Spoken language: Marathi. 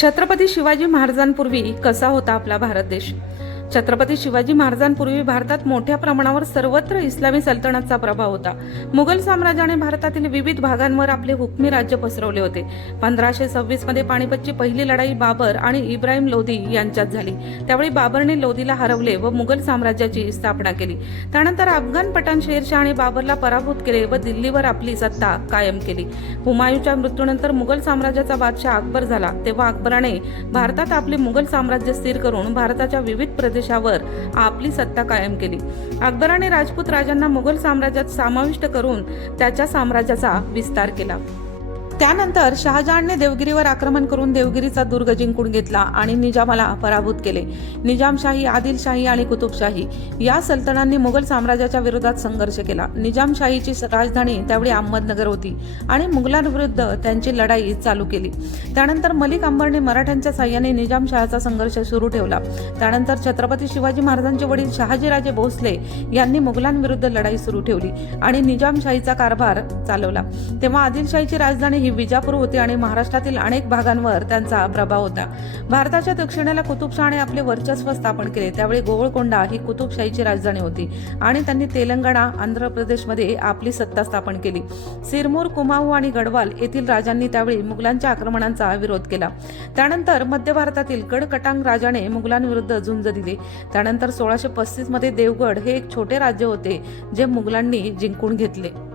छत्रपती शिवाजी महाराजांपूर्वी कसा होता आपला भारत देश? छत्रपती शिवाजी महाराजांपूर्वी भारतात मोठ्या प्रमाणावर सर्वत्र इस्लामी सल्तनतचा प्रभाव होता. मुघल साम्राज्याने भारतातील विविध भागांवर आपले हुकमी राज्य पसरवले होते. पंधराशे सव्वीसमध्ये पाणीपतची पहिली लढाई बाबर आणि इब्राहिम लोधी यांच्यात झाली. त्यावेळी बाबरने लोधीला हरवले व मुघल साम्राज्याची स्थापना केली. त्यानंतर अफगाण पठाण शेरशाह आणि बाबरला पराभूत केले व दिल्लीवर आपली सत्ता कायम केली. हुमायूच्या मृत्यूनंतर मुघल साम्राज्याचा बादशाह अकबर झाला. तेव्हा अकबराने भारतात आपले मुघल साम्राज्य स्थिर करून भारताच्या विविध प्रदेश प्रदेशावर आपली सत्ता कायम केली. अकबराने राजपूत राजांना मुघल साम्राज्यात समाविष्ट करून त्याच्या साम्राज्याचा विस्तार केला. त्यानंतर शहाजहानने देवगिरीवर आक्रमण करून देवगिरीचा दुर्ग जिंकून घेतला आणि निजामाला पराभूत केले. निजामशाही आदिलशाही आणि कुतुबशाही या सल्तनांनी मुघल साम्राज्याच्या विरोधात संघर्ष केला. निजामशाहीची राजधानी त्यावेळी अहमदनगर होती आणि मुघलांविरुद्ध त्यांची लढाई चालू केली. त्यानंतर मलिक अंबरने मराठ्यांच्या साह्याने निजामशहाचा संघर्ष सुरू ठेवला. त्यानंतर छत्रपती शिवाजी महाराजांचे वडील शहाजीराजे भोसले यांनी मुघलांविरुद्ध लढाई सुरू ठेवली आणि निजामशाहीचा कारभार चालवला. तेव्हा आदिलशाहीची राजधानी ही विजापूर होती आणि महाराष्ट्रातील अनेक भागांवर त्यांचा प्रभाव होता. भारताच्या दक्षिणेला कुतुबशहाने आपले वर्चस्व स्थापन केले. त्यावेळी गोवळकोंडा ही कुतुबशाहीची राजधानी होती आणि त्यांनी तेलंगणा आंध्र प्रदेशमध्ये आपली सत्ता स्थापन केली. सिरमूर कुमाऊ आणि गडवाल येथील राजांनी त्यावेळी मुघलांच्या आक्रमणांचा विरोध केला. त्यानंतर मध्य भारतातील गडकटांग राजाने मुघलांविरुद्ध झुंज दिली. त्यानंतर सोळाशे पस्तीसमध्ये देवगड हे एक छोटे राज्य होते जे मुघलांनी जिंकून घेतले.